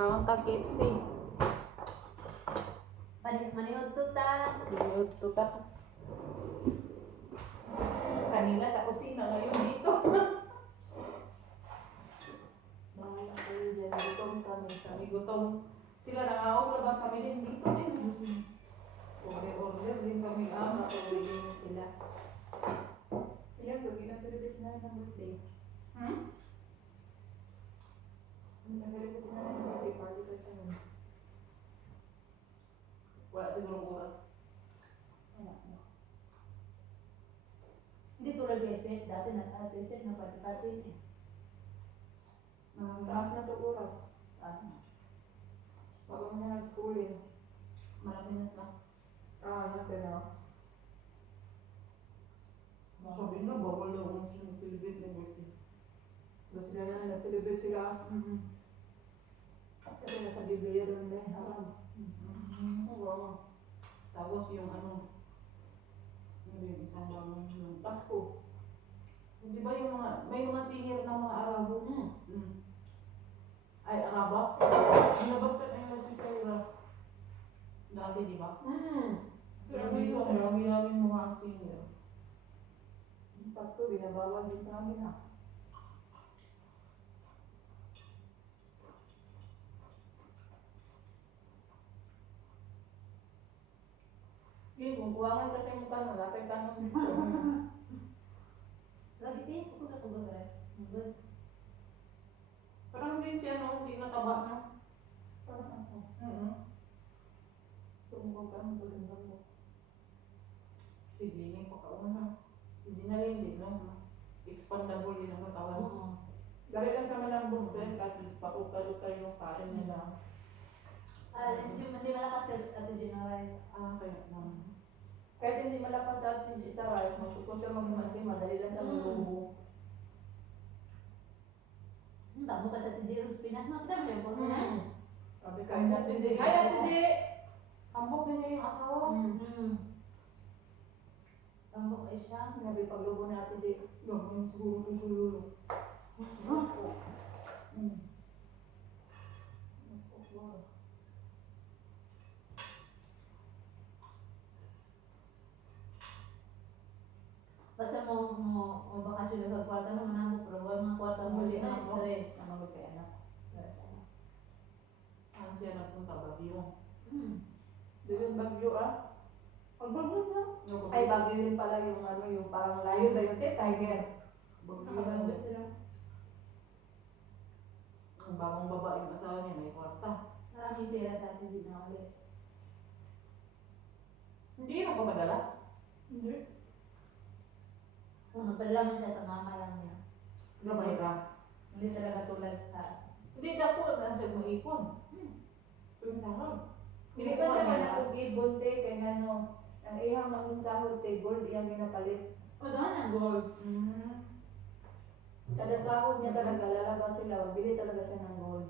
Kaon ta KFC. Maniod to ta. Biyot to ta. Kanina sa kusina, ngayon dito. Bahala kayo dyan. Gutom kami. Kami gutom. Sila labas kami din dito din. Order din kami. Matuloy din sila. Ilan ba? Ginag-celebrate na ng birthday. Nag-celebrate na ng birthday party ka siya nun. Wala siguro oras. Hindi tulad beses, dati nag-assistant na party-party eh. Taas na ito oras. Bago mo na nag-school eh. Marami na lang. Natin na. Sabi na, bawal daw kung sinag-celebrate ng birthday. Tapos sila na, nag-celebrate sila. Kasi nasa Biblia doon na yung haram. Oo. Tapos yung yung isang bagong yung Pasko. Di ba yung mga, may mga senior na mga Arabo? Ay, Araba? Nilabas ka na yung si Sarah. Dati, di ba? Pero dito, marami namin mga senior. Pasko, binabawal din sa amin ha. Kung kuwangan ka kayong tanong, lapay tanong dito. Lagi din, sulat ko ba rin? Good. Parang din siya, no? Hindi nataba na. Parang ako. Sumubog ka ng tulong mo. Si Jenny, pagkauna. Si Gina rin din, no? Expandable din ang katawan. Dari lang sa malambog din, kahit pakukal-ukal yung kain nila. Hindi malakas at hindi na rin. Kaya naman. Kahit hindi malakas sa hindi sa rice, masukot siya mag-imansin, madali lang sa lulubo. Tamo ka sa tijiros pinas na kita mo yung poso na. Sabi kayo na, Tiji. Ay, Tiji! Ambok na niya yung asawa. Tambok ay siya. Sabi paglubo na Tiji, gawin siguro ito sa lulo. Basta mo bakasyon sa kwarta naman ang pero mga kwarta mo siya na stress na magod kay anak. Saan siya nagpunta? Bagyo. Doon Bagyo Ang bagyo na. Ay Bagyo din pala yung yung parang layo ba yun Tiger. Bagyo na sila. Ang bagong babaeng asawa niya may kwarta. Maraming pera dati din na ulit. Hindi na papadala? Hindi. Nagpadala man siya sa mama lang niya. Gabay ka? Hindi talaga tulad sa... Hindi na po na siya mag-ipon. Yung sahod. Hindi pa siya manatugibon te kay ano. Ang ihang ang sahod te gold iyang ginapalit. O daan ang gold. Kada sahod niya talaga lalabas sila. Bili talaga siya ng gold.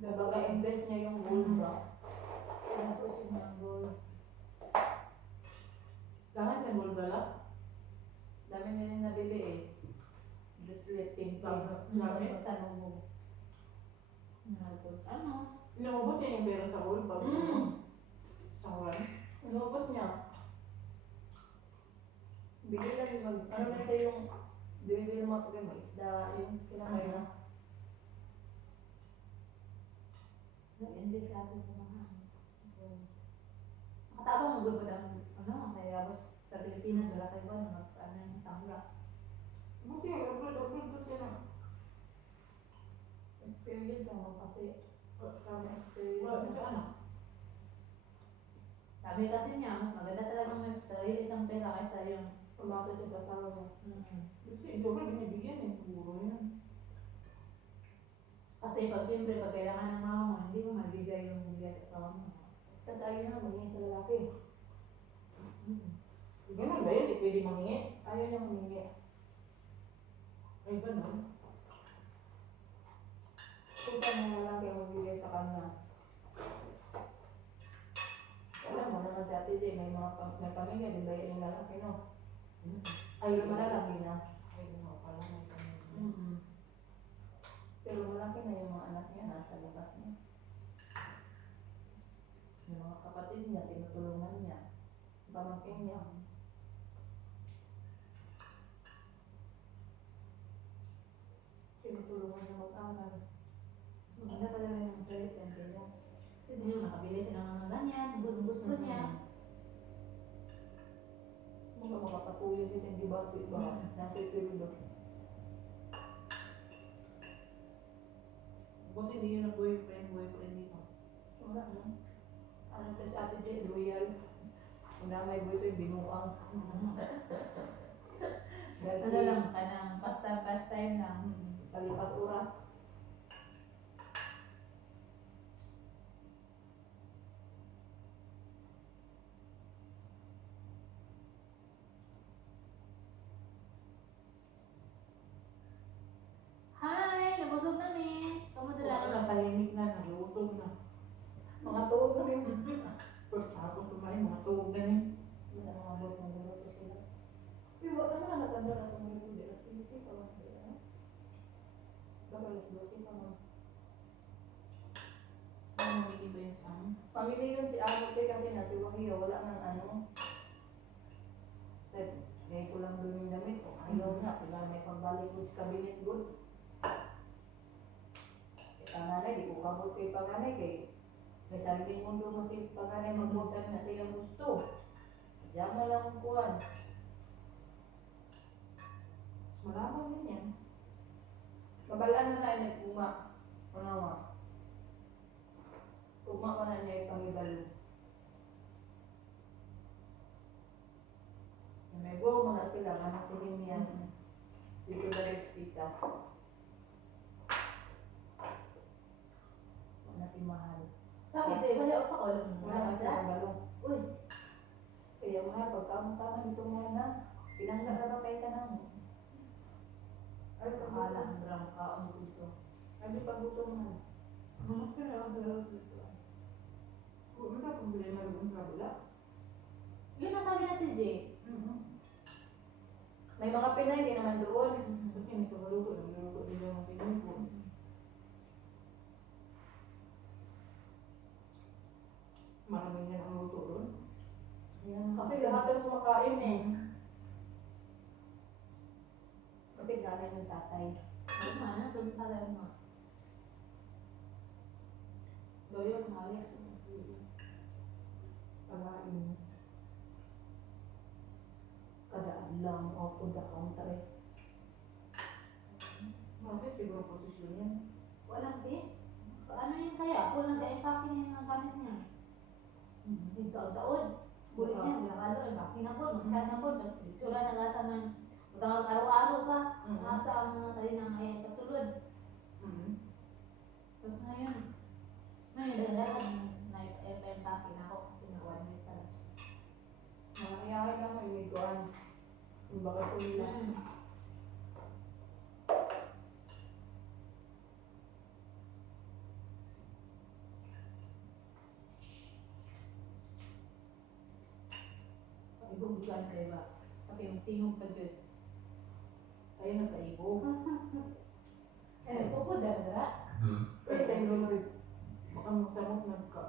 Baga invest niya yung gold ba? Kaya po siya ng gold. Saan siya gold bala? Dami na yung nabili eh. Bracelet, sing-sing. Dami? Sa nung ano? Inumubos niya yung pera sa gold pag isang buwan. Inumubos niya. Bigay lang yung ano na siya yung bili ng mga pagay isda yung kinamay na. Nag-invest natin sa mga nakatabang ang gulbad ang kaya bas sa Pilipinas wala kayo ba yung tangga. Buti, upload ko siya na. Experience ako kasi kami experience. Wala siya anak. Sabi kasi niya, mas maganda talagang may sarili siyang pera kaysa yung Pumasok siya sa asawa niya. Kasi ito ba binibigyan eh, siguro yan. Kasi pag siyempre, pag kailangan ng mama mo, hindi mo mabigay yung bigay sa asawa mo. Kasi ayaw na maging sa lalaki. Ganun ba yun? Di pwede mangingi? Ayaw niya humingi. Ay, ganun. Kung paano yung lalaki ang magbigay sa kanya. Alam mo naman si Ate Jay, may pamilya, di ba yung lalaki, no? Ayaw mo lalaki na. Ay, pala may pamilya. Pero medyo malaki na yung mga anak niya, nasa labas niya. Yung mga kapatid niya, tinutulungan niya. Pamangkin niya. Tinutulungan niya mag-aral. Maganda talaga yung credit and kaya. Kasi makabili siya ng mga ganyan, gusto niya. Mga makapatuloy din, hindi ba? Nasa ipilido. Buti hindi yun na boyfriend dito. Wala na. Ano kasi ate J, loyal. Kung na may boyfriend, binuang. Ano lang ka ng pastime lang. Kalipas oras. Hi! Nabusog namin! Wala Kamudrang. na, tahimik na, nag-uusog na. Mga tuog na rin. Tapos kumain, mga tuog na rin. Hindi na mga bot ng gulo sila. Pero wala naman natanda na itong mga hindi. Sige, tawag sila. Bagalas dosi pa mo. Ano magiging ba yung sang? Pamili yun si Amo Che kasi na si Wahio, wala nang ano. Sabi, ngayon ko lang doon yung damit. Ayaw na, kailangan may pagbalik ko sa cabinet good. Panganay, di ko kabot kay panganay kay may sariling mundo mo si panganay magbutan na siya gusto. Diyan na lang ang kuhan. Malaman din yan. Mabalaan na na niya kuma. Panawa. Kuma pa na niya ipangibalo. May buo mo na sila, anak si Limian. Dito ba rin pitas? Na si Mahal. Bakit eh? Wala pa ko lang. Wala kasi ang balong. Uy! Kaya Mahal, pagkamong-kamang dito mo na. Pinangga na ba kayo ka na mo? Ay, Akala pagbuto. ang drama ka ang gusto. Ay, di pagbuto Mahal. Mas ka na ako dalawa dito. Kung ano ka problema rin sa kabila? Yun ang sabi natin, Jay. May mga Pinay, di naman doon. Kasi may tumaluto, nagluluto din yung Pinoy ko. Maraming yan ang luto doon. Yan. Kasi lahat ng kumakain eh. Kasi galing yung tatay. Ay, mana, doon pala mo. Doon yun, mali. Pagain. Kada lang o punta counter eh. Bakit siguro posisyon yan? Walang din. Ano yun kaya? Ako lang ga-impake niya yung gamit niya. Hindi taon-taon. Kulit niya, bilakalo, impake na po, mag-chat na po. Sura na lasa man. Matangag araw-araw pa. Nasa ang mga tali ng ngayon kasulod. Tapos ngayon, dalahan na-impake na ako kasi na-1 minute pala. Nangyayari lang may miguan. Yung baka tulila. Ibubugan kayo ba? Kasi yung tingog pa dyan. Kayo nagkaibo. Eh, pupo dara. Kaya tayo luloy. Baka magsamot nagka.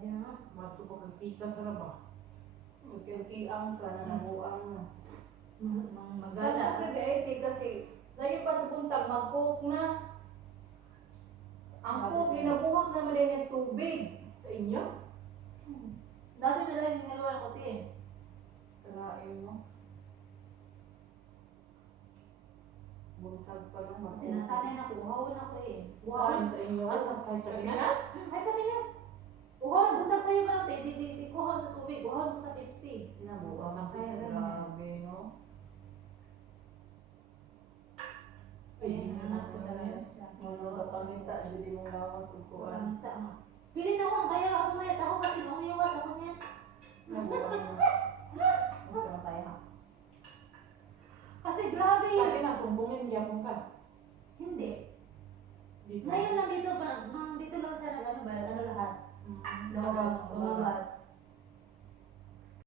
Ayun nga. Matupag ang pika sa laba. Magkikiang ka na nabuang na. Mga Gala magala. ka kasi layo pa sa buntag, mag-cook na. Ang cook, ginabuhak naman din yung tubig. Sa inyo? Dati na lang yung ginagawa ng kuti eh. Kalain mo. Buntag pa lang Kasi nasanay na kuhaw na ko eh. Saan sa inyo? Sa kahit sa Pinas? Ay, sa Pinas. Kuhaw, buntag sa'yo ba natin? Di kuhaw sa tubig, kuhaw mo sa tipsy. Nabuang na Ay, kayo. Grabe, no? Ay, nanap ko talaga siya. Mga kapaminta, hindi mo lawas upuan. Ang tama. Pili na ako, kaya ako mayat ako kasi umiiwas ako niyan. Nabuang na. Huwag ka na tayo ha. Kasi grabe yun. Sabi na, sumbungin niya kung ka. Hindi. Dito. Ngayon lang dito pa, dito lang siya nag-ano ba, ano lahat. Nakagawa